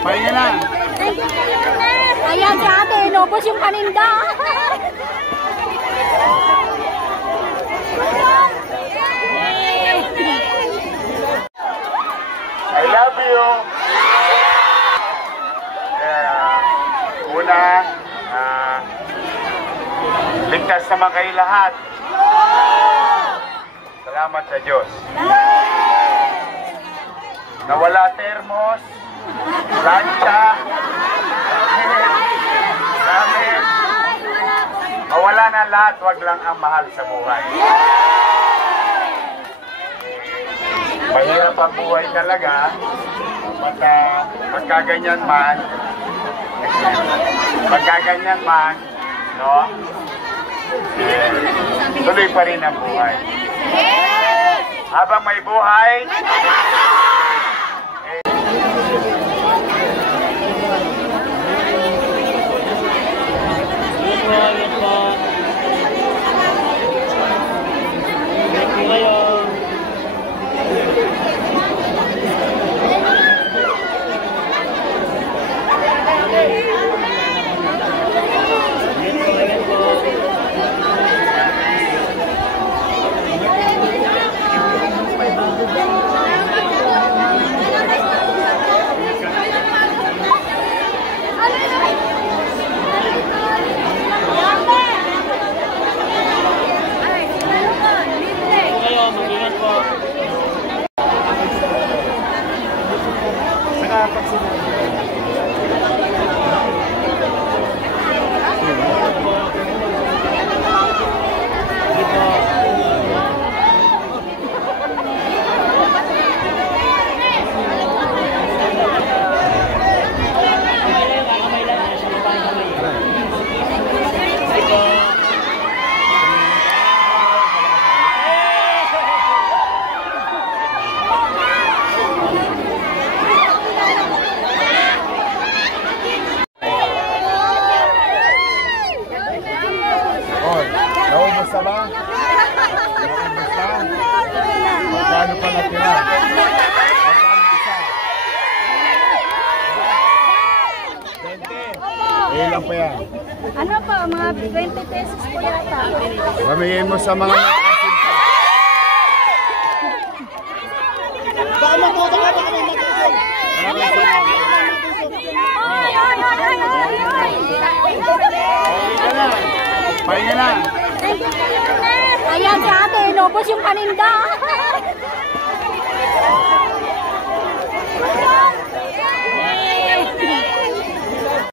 Pahinga na. Ayan si ate, inubos yung paninda. I love you. Una, ligtas naman kayo lahat. Salamat sa Diyos. Nawala termos, plancha, damit. Mawala na lahat, wag lang ang mahal sa buhay. Mahirap ang buhay talaga. Pagkaganyan man, no? Tuloy pa rin ang buhay. Habang may buhay, naubos na ba? Naubos na? Magkano pa natira? Magkano isa? 20? Ilan pa yan? Ano pa, mga 20 pesos po yata. Pamigay mo sa mga nakasin pa. Tama po, tama po kami mag-isip. Pahinga na. Ayan si ate, inubos yung paninda.